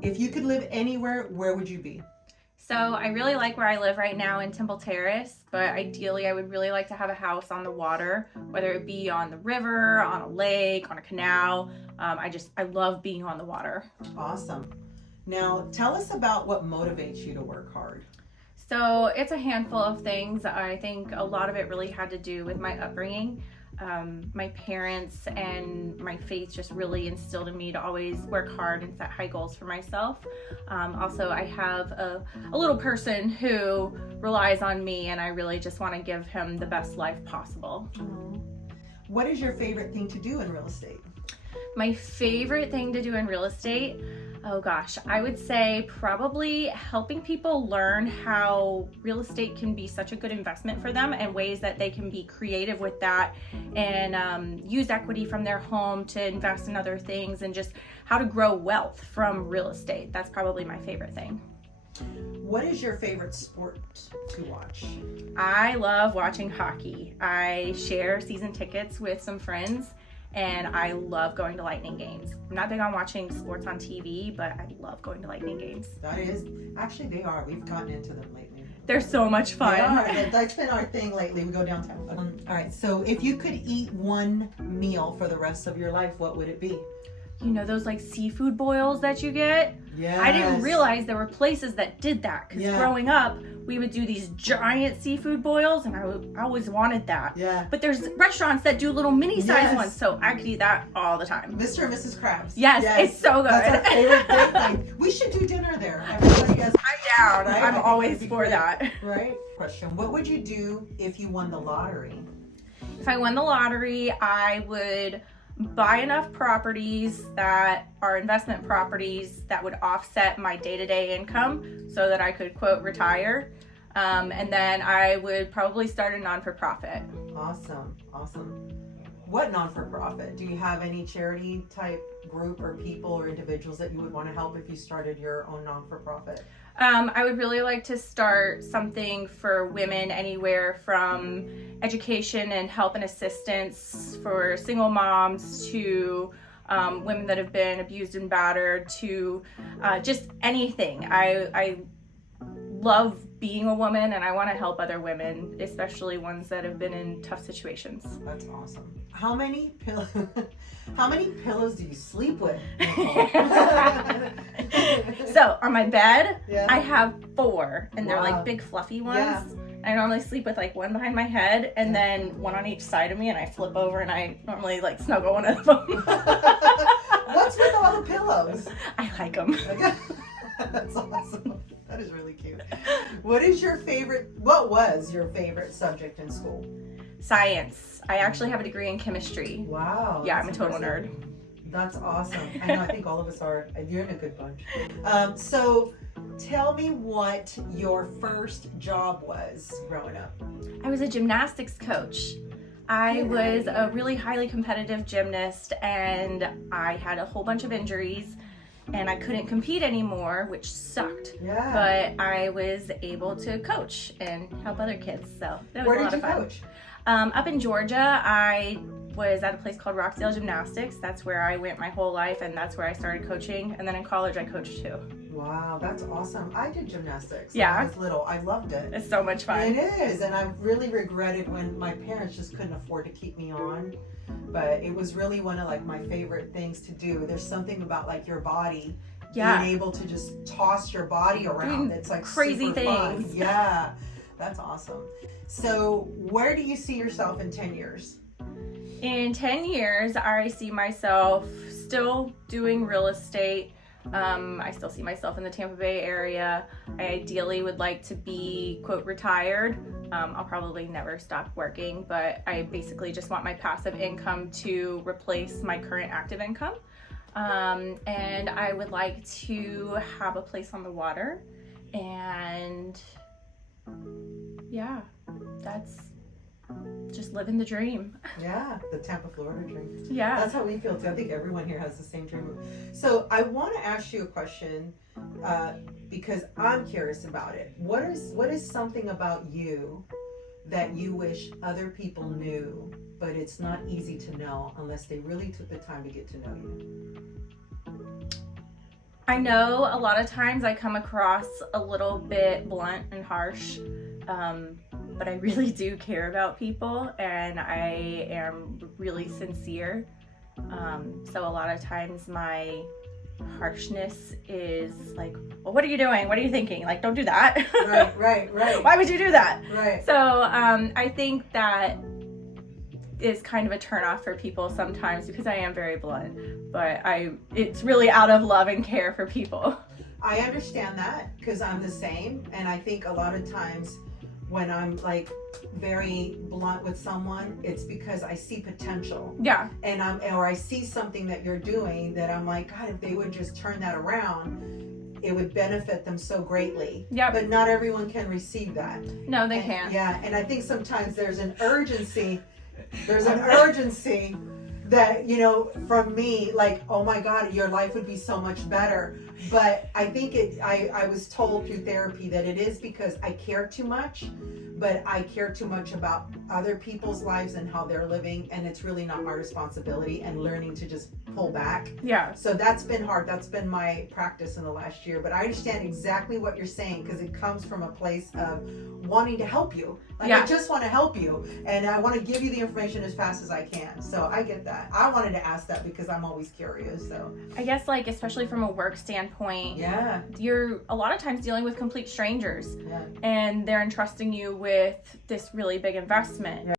If you could live anywhere, where would you be? So I really like where I live right now in Temple Terrace, but ideally I would really like to have a house on the water, whether it be on the river, on a lake, on a canal. I love being on the water. Awesome. Now, tell us about what motivates you to work hard. So it's a handful of things. I think a lot of it really had to do with my upbringing. My parents and my faith just really instilled in me to always work hard and set high goals for myself. Also, I have a little person who relies on me, and I really just want to give him the best life possible. What is your favorite thing to do in real estate? My favorite thing to do in real estate, oh gosh, I would say probably helping people learn how real estate can be such a good investment for them and ways that they can be creative with that and use equity from their home to invest in other things, and just how to grow wealth from real estate. That's probably my favorite thing. What is your favorite sport to watch? I love watching hockey. I share season tickets with some friends, and I love going to Lightning games. I'm not big on watching sports on TV, but I love going to Lightning games. That is, actually they are. We've gotten into them lately. They're so much fun. They are. That's been our thing lately. We go downtown. All right, so if you could eat one meal for the rest of your life, what would it be? You know those like seafood boils that you get? Yes. I didn't realize there were places that did that, because growing up, we would do these giant seafood boils, and I always wanted that. Yeah. But there's restaurants that do little mini-sized ones, so I could eat that all the time. Mr. and Mrs. Krabs. Yes, it's so good. That's our favorite thing. We should do dinner there. Everybody has. I'm down. Right? I'm always for that. Right? Question. What would you do if you won the lottery? If I won the lottery, I would buy enough properties that are investment properties that would offset my day-to-day income so that I could, quote, retire. And then I would probably start a non-for-profit. Awesome. What non-for-profit? Do you have any charity type group or people or individuals that you would want to help if you started your own non-for-profit? I would really like to start something for women, anywhere from education and help and assistance for single moms to women that have been abused and battered, to just anything. I love being a woman, and I want to help other women, especially ones that have been in tough situations. That's awesome. How many pillows do you sleep with? So on my bed, Yeah. I have 4, and they're Wow. like big fluffy ones. Yeah. I normally sleep with like one behind my head and then one on each side of me, and I flip over and I normally like snuggle one of them. What's with all the pillows? I like them. That's awesome. That is really cute. What was your favorite subject in school? Science. I actually have a degree in chemistry. Wow. Yeah, I'm a total nerd. That's awesome. I know, I think all of us are. You're in a good bunch. So tell me what your first job was growing up. I was a gymnastics coach. I was a really highly competitive gymnast, and I had a whole bunch of injuries, and I couldn't compete anymore, which sucked. Yeah. But I was able to coach and help other kids, so that was Where a lot did of you fun. coach? Up in Georgia, I was at a place called Roxdale Gymnastics. That's where I went my whole life, and that's where I started coaching. And then in college, I coached too. Wow, that's awesome. I did gymnastics Yeah. when I was little. I loved it. It's so much fun. It is, and I really regretted when my parents just couldn't afford to keep me on. But it was really one of like my favorite things to do. There's something about like your body being able to just toss your body around. It's like crazy super fun. things. Yeah, that's awesome. So where do you see yourself in 10 years? In 10 years, I see myself still doing real estate. I still see myself in the Tampa Bay area. I ideally would like to be, quote, retired. I'll probably never stop working, but I basically just want my passive income to replace my current active income. And I would like to have a place on the water, and yeah, that's just living the dream. Yeah, the Tampa, Florida dream. Yeah. That's how we feel too. I think everyone here has the same dream. So I want to ask you a question because I'm curious about it. What is something about you that you wish other people knew, but it's not easy to know unless they really took the time to get to know you? I know a lot of times I come across a little bit blunt and harsh, but I really do care about people, and I am really sincere. So a lot of times my harshness is like, well, what are you doing? What are you thinking? Like, don't do that. Right. Why would you do that? Right. So I think that is kind of a turnoff for people sometimes because I am very blunt, but it's really out of love and care for people. I understand that because I'm the same, and I think a lot of times when I'm like very blunt with someone, it's because I see potential. Yeah. And or I see something that you're doing that I'm like, God, if they would just turn that around, it would benefit them so greatly. Yeah. But not everyone can receive that. No, they can't. Yeah, and I think sometimes there's an urgency. There's an urgency that, from me, like, oh my God, your life would be so much better. But I think I was told through therapy that it is because I care too much, but I care too much about other people's lives and how they're living, and it's really not my responsibility, and learning to just pull back. Yeah. So that's been hard. That's been my practice in the last year. But I understand exactly what you're saying because it comes from a place of wanting to help you. Like, Yeah. I just want to help you, and I want to give you the information as fast as I can. So I get that. I wanted to ask that because I'm always curious. So I guess, like, especially from a work standpoint, yeah, you're a lot of times dealing with complete strangers, yeah. and they're entrusting you with this really big investment.